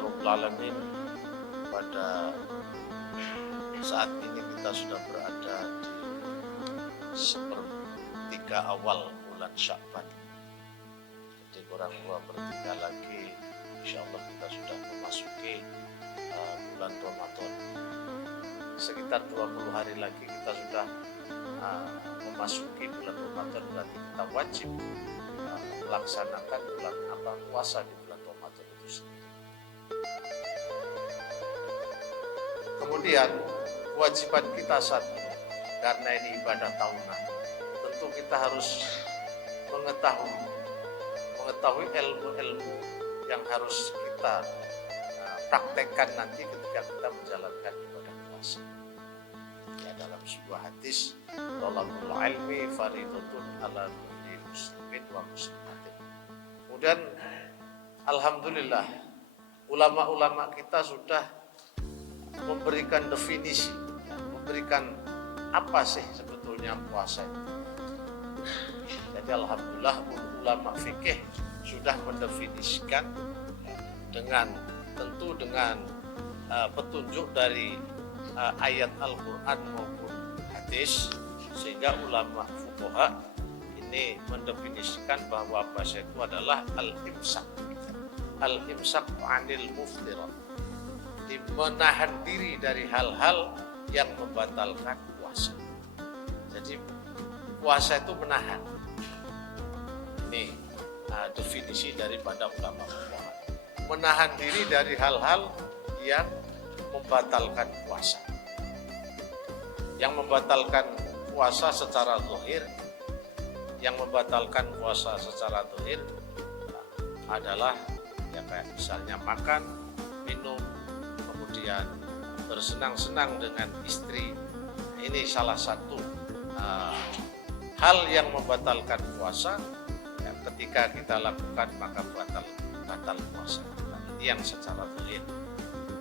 Alhamdulillahirabbil alamin. Pada saat ini kita sudah berada di sepertiga awal bulan Sya'ban. Jadi kurang 2/3 lagi, insya Allah kita sudah memasuki bulan Ramadan. Sekitar 20 hari lagi kita sudah memasuki bulan Ramadan, berarti kita wajib melaksanakan puasa di bulan Ramadan itu sendiri. Kemudian kewajiban kita saat ini, karena ini ibadah tahunan, tentu kita harus mengetahui ilmu-ilmu yang harus kita praktekkan nanti ketika kita menjalankan ibadah puasa. Ya, dalam sebuah hadis, thalabul ilmi fardhatun 'ala kulli muslimin wa muslimatin. Kemudian alhamdulillah ulama-ulama kita sudah memberikan definisi, memberikan apa sih sebetulnya puasa itu. Jadi alhamdulillah ulama fikih sudah mendefinisikan tentu dengan petunjuk dari ayat Al-Quran maupun hadis, sehingga ulama fuqaha ini mendefinisikan bahwa puasa itu adalah al-imsak 'anil muftirat, menahan diri dari hal-hal yang membatalkan puasa. Jadi puasa itu menahan. Ini definisi daripada ulama fuqaha. Menahan diri dari hal-hal yang membatalkan puasa. Yang membatalkan puasa secara zahir, adalah ya kayak misalnya makan, minum, kemudian bersenang-senang dengan istri. Ini salah satu hal yang membatalkan puasa. Ya, ketika kita lakukan maka batal puasa. Ini yang secara zahir.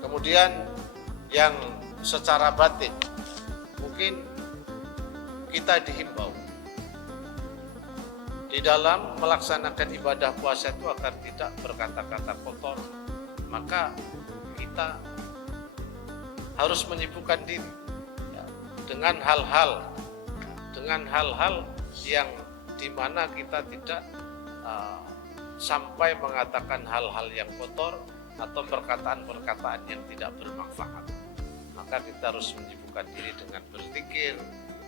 Kemudian yang secara batin, mungkin kita dihimbau di dalam melaksanakan ibadah puasa itu agar tidak berkata-kata kotor, maka kita harus menyibukkan diri ya, dengan hal-hal yang dimana kita tidak sampai mengatakan hal-hal yang kotor atau perkataan-perkataan yang tidak bermanfaat. Maka kita harus menyibukkan diri dengan berzikir,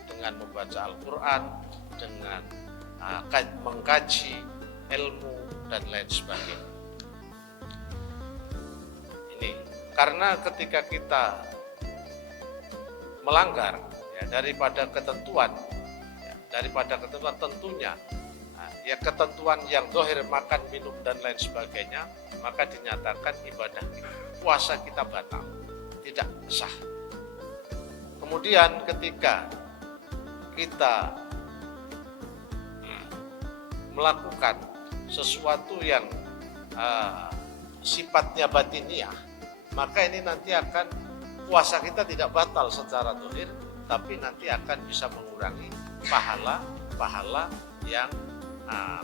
dengan membaca Al-Quran, dengan mengkaji ilmu dan lain sebagainya. Ini karena ketika kita melanggar daripada ketentuan tentunya ya ketentuan yang zahir, makan, minum dan lain sebagainya, maka dinyatakan ibadah puasa kita batal, tidak sah. Kemudian ketika kita melakukan sesuatu yang sifatnya batiniah, maka ini nanti akan puasa kita tidak batal secara zahir, tapi nanti akan bisa mengurangi pahala yang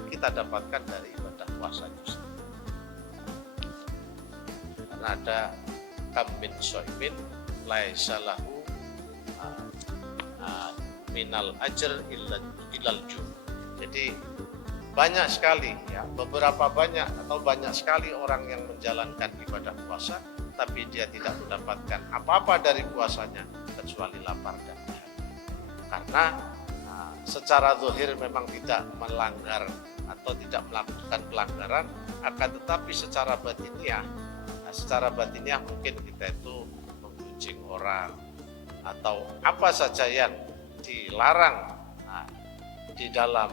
kita dapatkan dari ibadah puasa itu sendiri. Karena ada kam min shaimin laisa lahu minal ajr illal ju'. Jadi banyak sekali banyak sekali orang yang menjalankan ibadah puasa tapi dia tidak mendapatkan apa-apa dari puasanya kecuali lapar dan dahaga. Karena secara zahir memang tidak melanggar atau tidak melakukan pelanggaran, akan tetapi secara batiniah mungkin kita itu menggunjing orang atau apa saja yang dilarang di dalam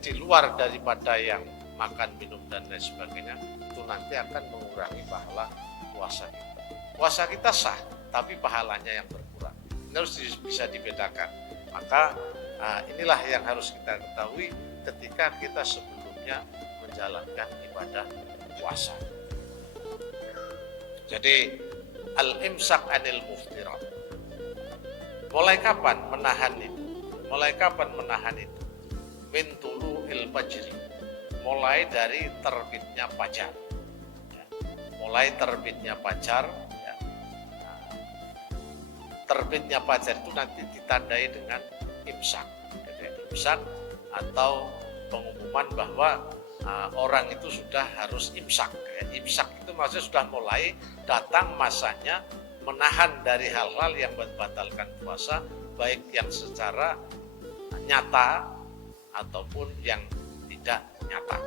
di luar daripada yang makan, minum dan lain sebagainya, itu nanti akan mengurangi pahala puasa kita. Puasa kita sah, tapi pahalanya yang berkurang. Ini harus bisa dibedakan. Maka inilah yang harus kita ketahui ketika kita sebelumnya menjalankan ibadah puasa. Jadi al-imsak 'anil muftirat. Mulai kapan menahan itu? Min tulu'il fajri. Mulai dari terbitnya fajar. mulai terbitnya fajar, ya. Nah, terbitnya fajar itu nanti ditandai dengan imsak, imsak atau pengumuman bahwa orang itu sudah harus imsak. Imsak itu maksudnya sudah mulai datang masanya menahan dari hal-hal yang membatalkan puasa, baik yang secara nyata ataupun yang tidak nyata.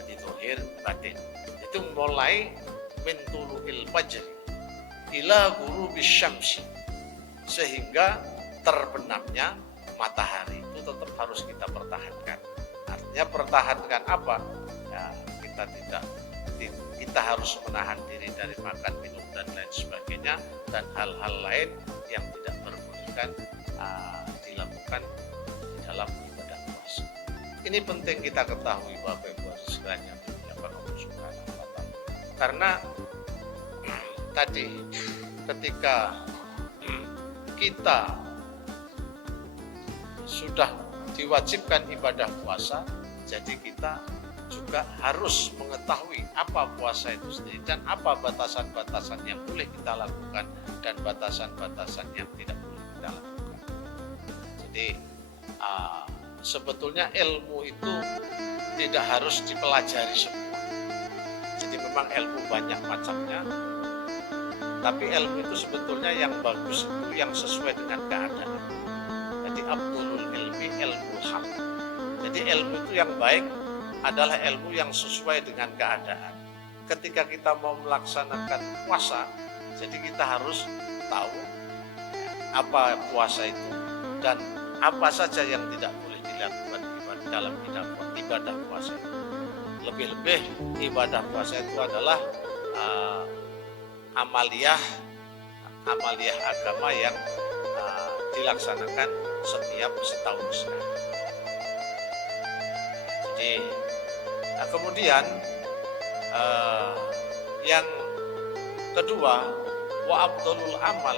Jadi zahir batin. Itu mulai min tulu'il fajr ila ghurubis syamsi, sehingga terbenamnya matahari itu tetap harus kita pertahankan. Artinya pertahankan apa? Ya, kita harus menahan diri dari makan, minum dan lain sebagainya, dan hal-hal lain yang tidak diperbolehkan dilakukan di dalam ibadah puasa. Ini penting kita ketahui Bapak Ibu sekalian yang dimuliakan Allah Subhanahu wa taala. Karena tadi ketika kita sudah diwajibkan ibadah puasa, jadi kita juga harus mengetahui apa puasa itu sendiri dan apa batasan-batasan yang boleh kita lakukan dan batasan-batasan yang tidak boleh kita lakukan. Jadi sebetulnya ilmu itu tidak harus dipelajari semua. Jadi memang ilmu banyak macamnya, tapi ilmu itu sebetulnya yang bagus itu yang sesuai dengan keadaan. Jadi abdulul ilmi ilmu hal. Jadi ilmu itu yang baik adalah ilmu yang sesuai dengan keadaan. Ketika kita mau melaksanakan puasa, jadi kita harus tahu apa puasa itu dan apa saja yang tidak boleh dilakukan dalam ibadah puasa itu. Lebih-lebih ibadah puasa itu adalah amaliyah agama yang dilaksanakan setiap setahun sekali. Jadi kemudian yang kedua, wa abdulul amal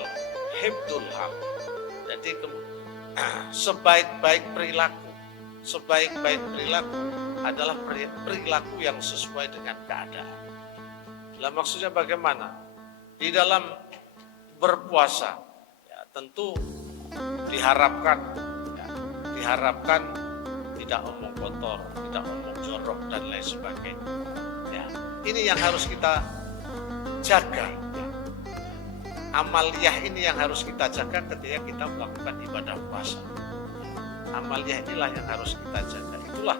hibdul hal. Jadi sebaik-baik perilaku adalah perilaku yang sesuai dengan keadaan. Lah maksudnya bagaimana? Di dalam berpuasa ya, tentu diharapkan tidak omong kotor, tidak omong jorok dan lain sebagainya. Ya, ini yang harus kita jaga. Ya. Amaliyah ini yang harus kita jaga ketika kita melakukan ibadah puasa. Amaliyah inilah yang harus kita jaga. Itulah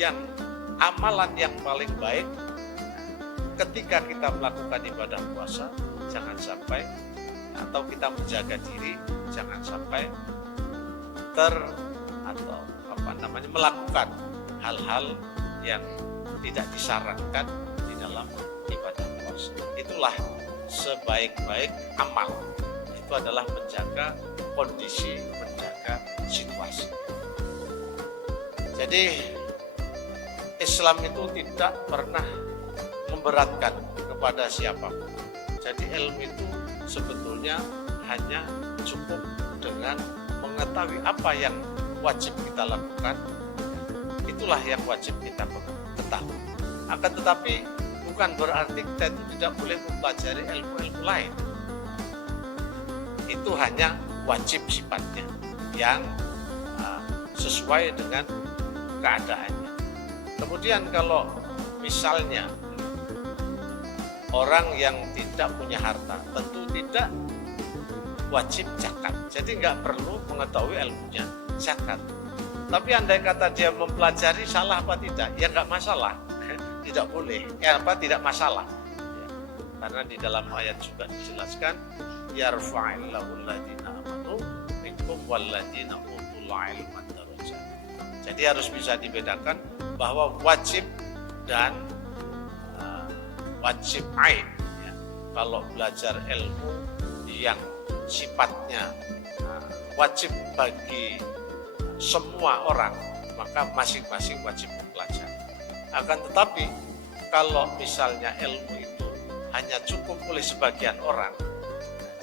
yang amalan yang paling baik ketika kita melakukan ibadah puasa. Jangan sampai atau kita menjaga diri, jangan sampai melakukan hal-hal yang tidak disarankan di dalam ibadah puasa. Itulah sebaik-baik amal. Itu adalah menjaga kondisi, menjaga situasi. Jadi Islam itu tidak pernah memberatkan kepada siapapun. Jadi ilmu itu sebetulnya hanya cukup dengan mengetahui apa yang wajib kita lakukan, itulah yang wajib kita ketahui. Akan tetapi bukan berarti kita itu tidak boleh mempelajari ilmu-ilmu lain. Itu hanya wajib sifatnya yang sesuai dengan keadaannya. Kemudian kalau misalnya orang yang tidak punya harta, tentu tidak wajib zakat. Jadi nggak perlu mengetahui ilmunya zakat. Tapi andai kata dia mempelajari, salah apa tidak? Ya nggak masalah, tidak boleh. Tidak masalah. Ya. Karena di dalam ayat juga dijelaskan, yarfa'illahu alladziina aamanu minkum walladziina utul ilma darajat. Jadi harus bisa dibedakan bahwa wajib dan wajib ain. Ya. Kalau belajar ilmu yang sifatnya wajib bagi semua orang, maka masing-masing wajib mempelajari. Akan tetapi kalau misalnya ilmu itu hanya cukup oleh sebagian orang,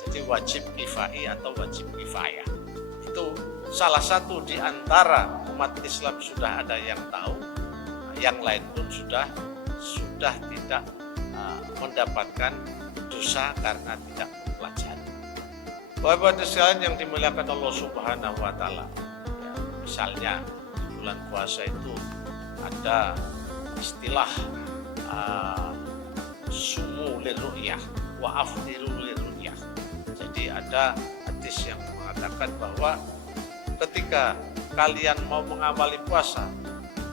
jadi wajib kifai atau wajib kifayah. Itu salah satu di antara umat Islam sudah ada yang tahu, yang lain pun sudah tidak mendapatkan dosa karena tidak mempelajari. Bapak-bapak sekalian yang dimuliakan Allah Subhanahu wa taala. Ya, misalnya di bulan puasa itu ada istilah sumu liru'yah wa aftiru liru'yah. Jadi ada hadis yang mengatakan bahwa ketika kalian mau mengawali puasa,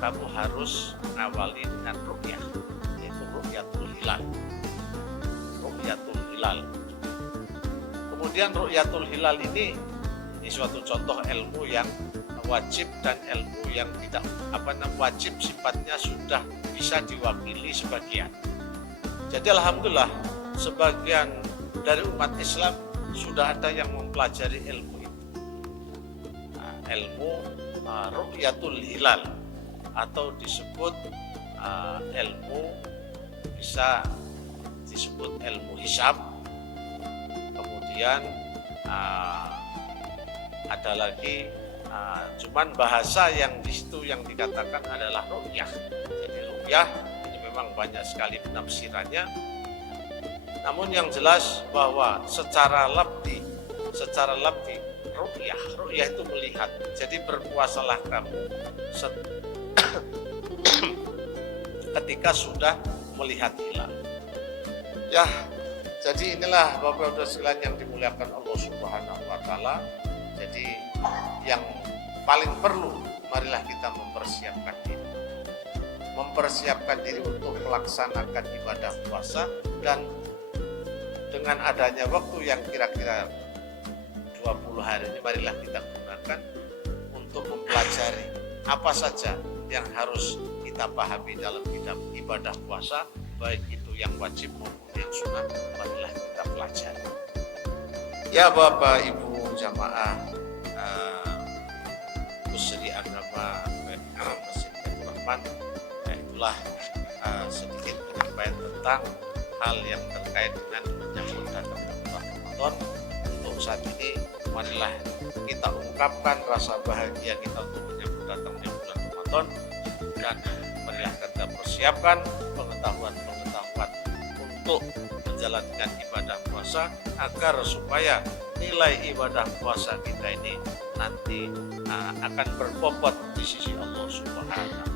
kamu harus mengawali dengan ru'yah, yaitu ru'yatul hilal. Ru'yatul hilal. Kemudian ru'yatul hilal ini suatu contoh ilmu yang wajib dan ilmu yang tidak wajib sifatnya sudah bisa diwakili sebagian. Jadi alhamdulillah sebagian dari umat Islam sudah ada yang mempelajari ilmu itu. Ilmu ru'yatul hilal atau disebut ilmu, bisa disebut ilmu hisab. Kemudian ada lagi cuman bahasa yang di situ yang dikatakan adalah ru'yah. Jadi ru'yah ini memang banyak sekali penafsirannya. Namun yang jelas bahwa secara labdi ru'yah itu melihat. Jadi berpuasalah kamu ketika sudah melihat hilal. Ya, jadi inilah Bapak-Ibu sekalian yang dimuliakan Allah Subhanahu wa taala. Jadi yang paling perlu, marilah kita mempersiapkan diri untuk melaksanakan ibadah puasa, dan dengan adanya waktu yang kira-kira 20 hari ini, marilah kita gunakan untuk mempelajari apa saja yang harus kita pahami dalam ibadah puasa, baik itu yang wajib maupun yang sunat, marilah kita pelajari. Ya Bapak Ibu jamaah Pusri Agama Masjid Baitur Rahman, itulah sedikit penyampaian tentang hal yang terkait dengan menyambut datangnya bulan Ramadan. Untuk saat ini, marilah kita ungkapkan rasa bahagia kita untuk menyambut datangnya bulan Ramadan, dan marilah kita persiapkan pengetahuan untuk menjalankan ibadah puasa agar supaya nilai ibadah puasa kita ini nanti akan berbobot di sisi Allah Subhanahu